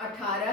18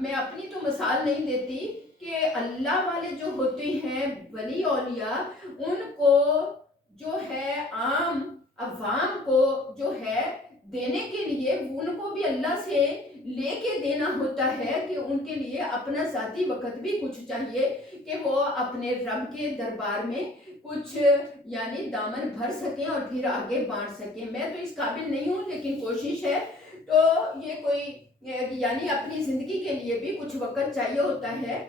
میں اپنی تو مثال نہیں دیتی کہ اللہ والے جو ہوتے ہیں ولی اولیاء، ان کو جو ہے عام عوام کو جو ہے دینے کے لیے ان کو بھی اللہ سے لے کے دینا ہوتا ہے کہ ان کے لیے اپنا ذاتی وقت بھی کچھ چاہیے کہ وہ اپنے رب کے دربار میں کچھ یعنی دامن بھر سکیں اور پھر آگے بانٹ سکیں۔ میں تو اس قابل نہیں ہوں لیکن کوشش ہے۔ تو یہ کوئی یعنی اپنی زندگی کے لیے بھی کچھ وقت چاہیے ہوتا ہے۔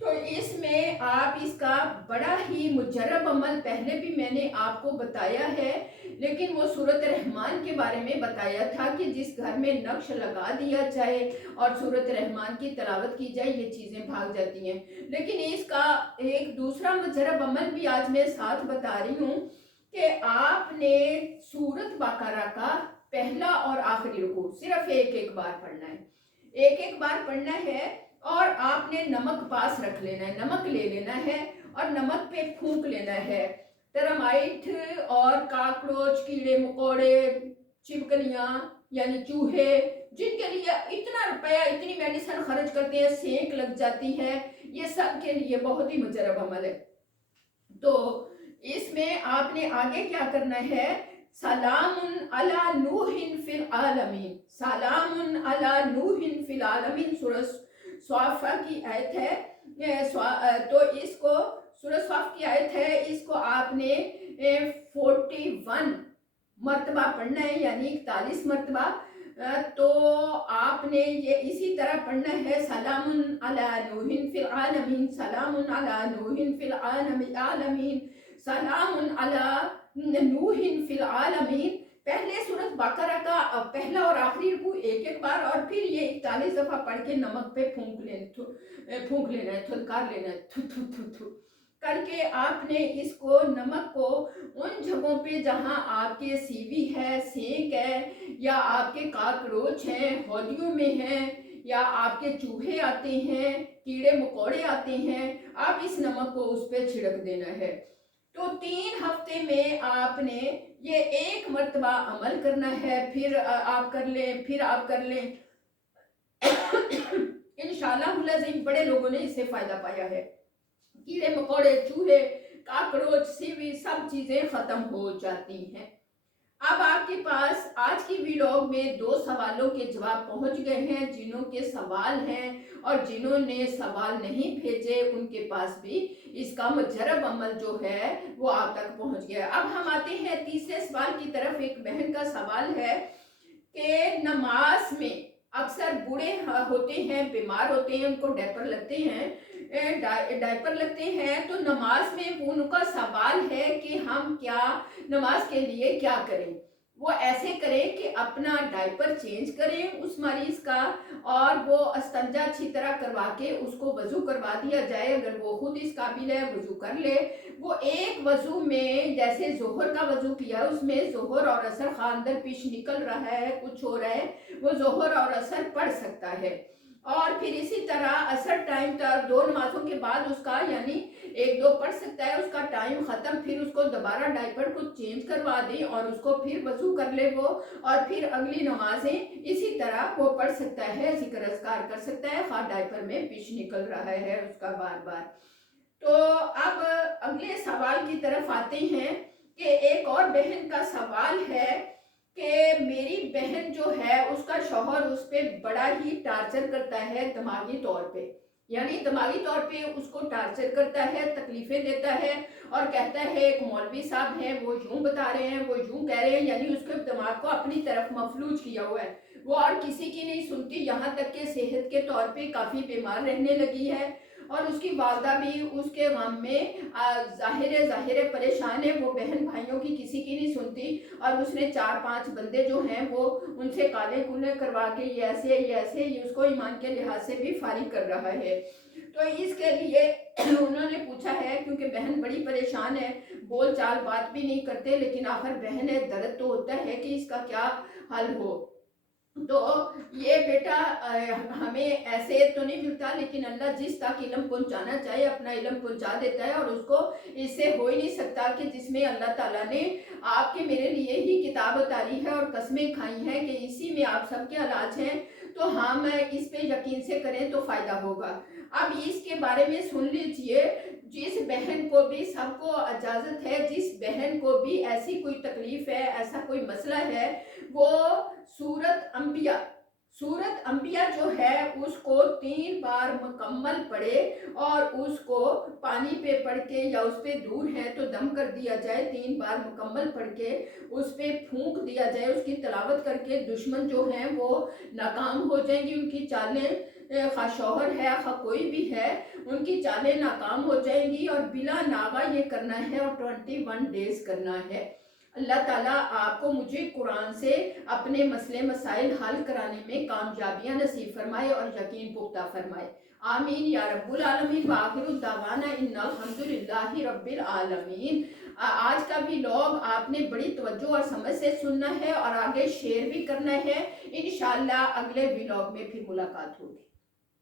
تو اس میں آپ اس کا بڑا ہی مجرب عمل پہلے بھی میں نے آپ کو بتایا ہے، لیکن وہ سورۃ رحمان کے بارے میں بتایا تھا کہ جس گھر میں نقش لگا دیا جائے اور سورۃ رحمان کی تلاوت کی جائے یہ چیزیں بھاگ جاتی ہیں۔ لیکن اس کا ایک دوسرا مجرب عمل بھی آج میں ساتھ بتا رہی ہوں کہ آپ نے سورۃ بقرہ کا پہلا اور آخری رکوع صرف ایک بار پڑھنا ہے، ایک بار پڑھنا ہے، اور آپ نے نمک پاس رکھ لینا ہے، نمک لے لینا ہے اور نمک پہ پھونک لینا ہے۔ ٹرمائٹ اور کاکروچ، کیڑے مکوڑے، چھپکلیاں یعنی چوہے، جن کے لیے اتنا روپیہ اتنی میڈیسن خرچ کرتے ہیں، سینک لگ جاتی ہے، یہ سب کے لیے بہت ہی مجرب عمل ہے۔ تو اس میں آپ نے آگے کیا کرنا ہے، سلام علی نوح فی العالمین، سلام علی نوح فی العالمین سورہ صافہ کی آیت ہے۔ تو اس کو سورہ صاف کی آیت ہے، اس کو آپ نے 41 مرتبہ پڑھنا ہے یعنی 41 مرتبہ۔ تو آپ نے یہ اسی طرح پڑھنا ہے، سلام علی نوح فی العالمین، سلام علی نوح فی العالمین، سلام علی نوح فی العالمین۔ پہلے سورۃ بقرہ کا پہلا اور آخری رکوع ایک بار، اور پھر یہ 41 دفعہ پڑھ کے نمک پہ پھونک لینا ہے، تھلکار لینا ہے، تھو تھو تھو تھو کر کے آپ نے اس کو نمک کو ان جگہوں پہ جہاں آپ کے سیوی ہے، سینک ہے، یا آپ کے کاکروچ ہیں، ہودیوں میں ہیں، یا آپ کے چوہے آتے ہیں، کیڑے مکوڑے آتے ہیں، آپ اس نمک کو اس پہ چھڑک دینا ہے۔ تو 3 ہفتے میں آپ نے یہ ایک مرتبہ عمل کرنا ہے، پھر آپ کر لیں، پھر آپ کر لیں۔ انشاءاللہ العظیم بڑے لوگوں نے اس سے فائدہ پایا ہے، کیڑے مکوڑے، چوہے، کاکروچ، سیوی سب چیزیں ختم ہو جاتی ہیں۔ اب آپ کے پاس آج کی ویڈیو میں 2 سوالوں کے جواب پہنچ گئے ہیں، جنہوں کے سوال ہیں اور جنہوں نے سوال نہیں بھیجے ان کے پاس بھی اس کا مجرب عمل جو ہے وہ آپ تک پہنچ گیا۔ اب ہم آتے ہیں تیسرے سوال کی طرف۔ ایک بہن کا سوال ہے کہ نماز میں اکثر بوڑھے ہوتے ہیں، بیمار ہوتے ہیں، ان کو ڈائپر لگتے ہیں، تو نماز میں ان کا سوال ہے کہ ہم کیا نماز کے لیے کیا کریں۔ وہ ایسے کریں کہ اپنا ڈائپر چینج کریں اس مریض کا، اور وہ استنجا اچھی طرح کروا کے اس کو وضو کروا دیا جائے، اگر وہ خود اس قابل ہے وضو کر لے۔ وہ ایک وضو میں جیسے ظہر کا وضو کیا، اس میں ظہر اور عصر خواندر پیش نکل رہا ہے، کچھ ہو رہا ہے، وہ ظہر اور عصر پڑھ سکتا ہے۔ اور پھر اسی طرح عصر ٹائم تک 2 نمازوں کے بعد اس کا یعنی 1-2 پڑھ سکتا ہے، اس کا ٹائم ختم، پھر اس کو دوبارہ ڈائپر کو چینج کروا دیں اور اس کو پھر وضو کر لے وہ، اور پھر اگلی نمازیں اسی طرح وہ پڑھ سکتا ہے، ذکر اذکار کر سکتا ہے، خواہ ڈائپر میں پیش نکل رہا ہے اس کا بار بار۔ تو اب اگلے سوال کی طرف آتے ہیں کہ ایک اور بہن کا سوال ہے کہ میری بہن جو ہے اس کا شوہر اس پہ بڑا ہی ٹارچر کرتا ہے دماغی طور پہ، یعنی دماغی طور پہ اس کو ٹارچر کرتا ہے، تکلیفیں دیتا ہے، اور کہتا ہے ایک مولوی صاحب ہیں وہ یوں بتا رہے ہیں، وہ یوں کہہ رہے ہیں، یعنی اس کے دماغ کو اپنی طرف مفلوج کیا ہوا ہے، وہ اور کسی کی نہیں سنتی، یہاں تک کہ صحت کے طور پہ کافی بیمار رہنے لگی ہے، اور اس کی والدہ بھی اس کے غم میں ظاہر پریشان ہے، وہ بہن بھائیوں کی کسی کی نہیں سنتی، اور اس نے 4-5 بندے جو ہیں وہ ان سے کالے کنے کروا کے یہ ایسے یہ اس کو ایمان کے لحاظ سے بھی فارغ کر رہا ہے۔ تو اس کے لیے انہوں نے پوچھا ہے، کیونکہ بہن بڑی پریشان ہے، بول چال بات بھی نہیں کرتے، لیکن آخر بہن ہے، درد تو ہوتا ہے کہ اس کا کیا حل ہو۔ تو یہ بیٹا ہمیں ایسے تو نہیں ملتا، لیکن اللہ جس تک علم پہنچانا چاہے اپنا علم پہنچا دیتا ہے، اور اس کو اس سے ہو ہی نہیں سکتا کہ جس میں اللہ تعالیٰ نے آپ کے میرے لیے ہی کتاب اتاری ہے اور قسمیں کھائی ہیں کہ اسی میں آپ سب کے علاج ہیں۔ تو ہم اس پہ یقین سے کریں تو فائدہ ہوگا۔ اب اس کے بارے میں سن لیجئے، جس بہن کو بھی، سب کو اجازت ہے، جس بہن کو بھی ایسی کوئی تکلیف ہے، ایسا کوئی مسئلہ ہے، وہ سورت انبیاء جو ہے اس کو 3 بار مکمل پڑھے، اور اس کو پانی پہ پڑھ کے یا اس پہ دور ہے تو دم کر دیا جائے، 3 بار مکمل پڑھ کے اس پہ پھونک دیا جائے، اس کی تلاوت کر کے دشمن جو ہیں وہ ناکام ہو جائیں گی، ان کی چالیں، خواہ شوہر ہے خواہ کوئی بھی ہے، ان کی چالیں ناکام ہو جائیں گی، اور بلا ناغہ یہ کرنا ہے، اور 21 ڈیز کرنا ہے۔ اللہ تعالیٰ آپ کو مجھے قرآن سے اپنے مسئلے مسائل حل کرانے میں کامیابیاں نصیب فرمائے اور یقین پختہ فرمائے، آمین یا رب العالمین۔ وآخر الدعوانا ان الحمدللہ رب العالمین۔ آج کا ویلاگ آپ نے بڑی توجہ اور سمجھ سے سننا ہے، اور آگے شیئر بھی کرنا ہے۔ انشاءاللہ اگلے ویلاگ میں پھر ملاقات ہوگی۔